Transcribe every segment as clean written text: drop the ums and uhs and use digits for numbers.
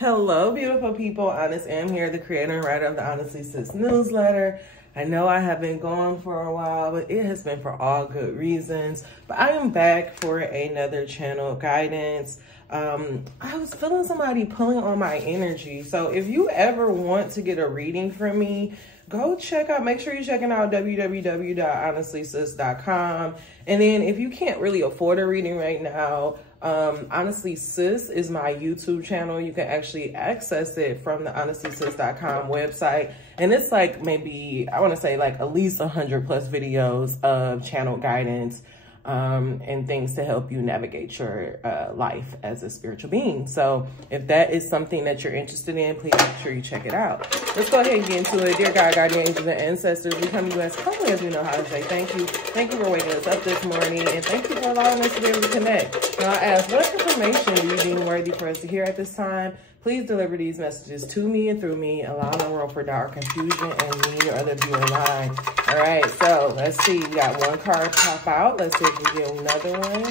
Hello, beautiful people. Honest Am here, the creator and writer of the Honestly Sis newsletter. I know I have been gone for a while, but it has been for all good reasons. But I am back for another channel guidance. I was feeling somebody pulling on my energy. So if you ever want to get a reading from me, go make sure you're checking out www.honestlysis.com. And then if you can't really afford a reading right now, Honestly Sis is my YouTube channel. You can actually access it from the honestlysis.com website. And it's like maybe, I want to say like at least 100 plus videos of channel guidance and things to help you navigate your life as a spiritual being. So if that is something that you're interested in, please make sure you check it out. Let's go ahead and get into it. Dear God, guardian angels, and ancestors, we come to you as humbly as we know how to say thank you. Thank you for waking us up this morning, and thank you for allowing us to be able to connect. Now I ask, what information do you deem worthy for us to hear at this time? Please deliver these messages to me and through me, allow no room for doubt or confusion and me or other viewer line. All right, so let's see. We got one card pop out. Let's see if we get another one.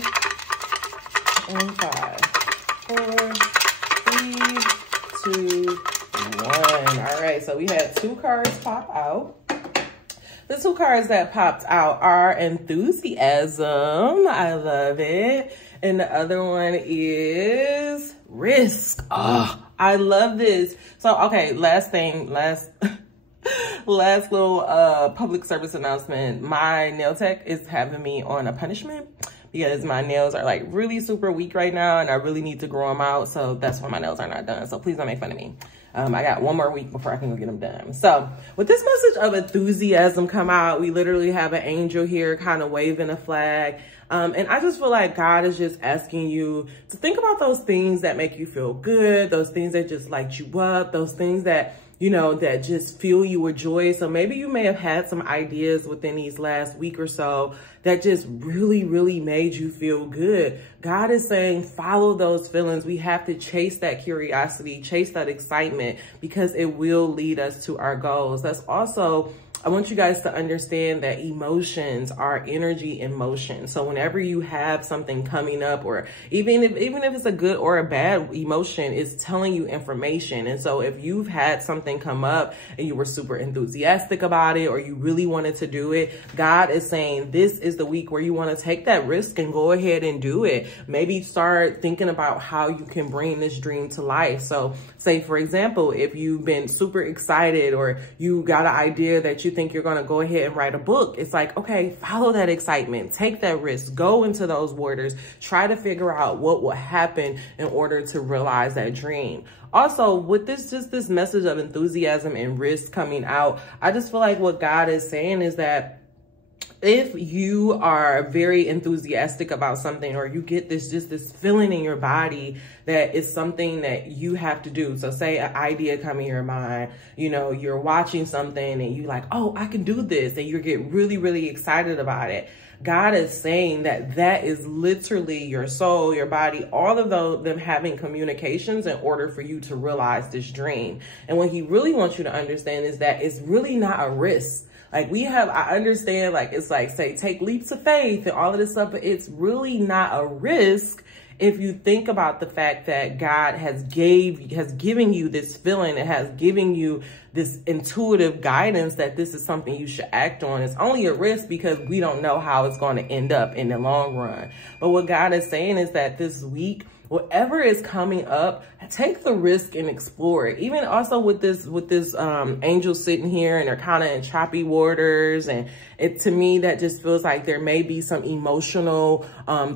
And 5, 4, 3, 2, 1. All right, so we had 2 cards pop out. The 2 cards that popped out are enthusiasm. I love it. And the other one is risk. Oh, I love this. So, okay, last little public service announcement. My nail tech is having me on a punishment because my nails are like really super weak right now and I really need to grow them out. So that's why my nails are not done. So please don't make fun of me. I got 1 more week before I can go get them done. So with this message of enthusiasm come out, we literally have an angel here kind of waving a flag. And I just feel like God is just asking you to think about those things that make you feel good, those things that just light you up, those things that, you know, that just fill you with joy. So maybe you may have had some ideas within these last week or so that just really, really made you feel good. God is saying, follow those feelings. We have to chase that curiosity, chase that excitement, because it will lead us to our goals. That's also, I want you guys to understand that emotions are energy in motion. So whenever you have something coming up, or even if it's a good or a bad emotion, it's telling you information. And so if you've had something come up and you were super enthusiastic about it, or you really wanted to do it, God is saying this is the week where you want to take that risk and go ahead and do it. Maybe start thinking about how you can bring this dream to life. So say, for example, if you've been super excited or you got an idea that you think you're going to go ahead and write a book, it's like, okay, follow that excitement, take that risk, go into those waters, try to figure out what will happen in order to realize that dream. Also, with this message of enthusiasm and risk coming out, I just feel like what God is saying is that if you are very enthusiastic about something, or you get this feeling in your body that it's something that you have to do. So say an idea come in your mind, you know, you're watching something and you're like, oh, I can do this. And you get really, really excited about it. God is saying that that is literally your soul, your body, all of them having communications in order for you to realize this dream. And what he really wants you to understand is that it's really not a risk. Like I understand, like, it's like, say, take leaps of faith and all of this stuff, but it's really not a risk if you think about the fact that God has given you this feeling, it has given you this intuitive guidance that this is something you should act on. It's only a risk because we don't know how it's going to end up in the long run. But what God is saying is that this week, whatever is coming up, take the risk and explore it. Even also with this angel sitting here and they're kind of in choppy waters. And to me, that just feels like there may be some emotional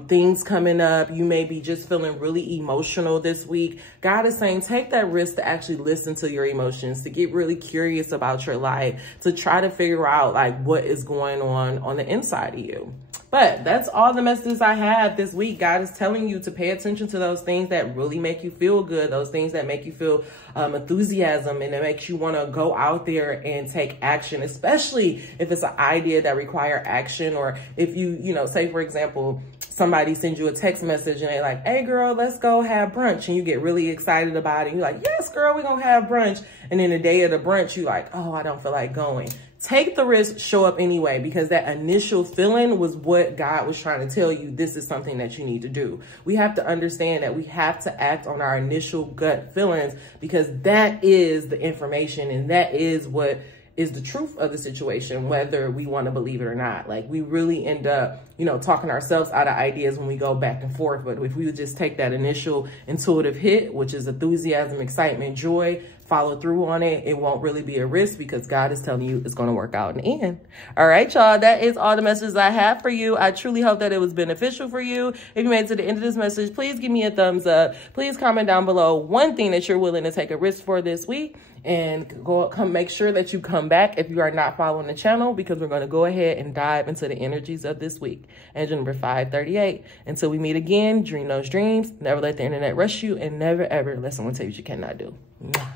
things coming up. You may be just feeling really emotional this week. God is saying, take that risk to actually listen to your emotions, to get really curious about your life, to try to figure out like what is going on the inside of you. But that's all the messages I have this week. God is telling you to pay attention to those things that really make you feel good, those things that make you feel enthusiasm, and it makes you want to go out there and take action, especially if it's an idea that require action, or if you know, say, for example, somebody sends you a text message and they're like, hey girl, let's go have brunch. And you get really excited about it. You're like, yes, girl, we're gonna have brunch. And then the day of the brunch, you're like, oh, I don't feel like going. Take the risk, show up anyway, because that initial feeling was what God was trying to tell you. This is something that you need to do. We have to understand that we have to act on our initial gut feelings, because that is the information and that is what is the truth of the situation, whether we want to believe it or not. Like, we really end up, you know, talking ourselves out of ideas when we go back and forth. But if we would just take that initial intuitive hit, which is enthusiasm, excitement, joy, follow through on it, it won't really be a risk, because God is telling you it's going to work out in the end. All right, y'all, that is all the messages I have for you. I truly hope that it was beneficial for you. If you made it to the end of this message, please give me a thumbs up. Please comment down below one thing that you're willing to take a risk for this week, and come make sure that you come back if you are not following the channel, because we're going to go ahead and dive into the energies of this week. Angel number 538. Until we meet again, dream those dreams, never let the internet rush you, and never ever let someone tell you what you cannot do. Mwah.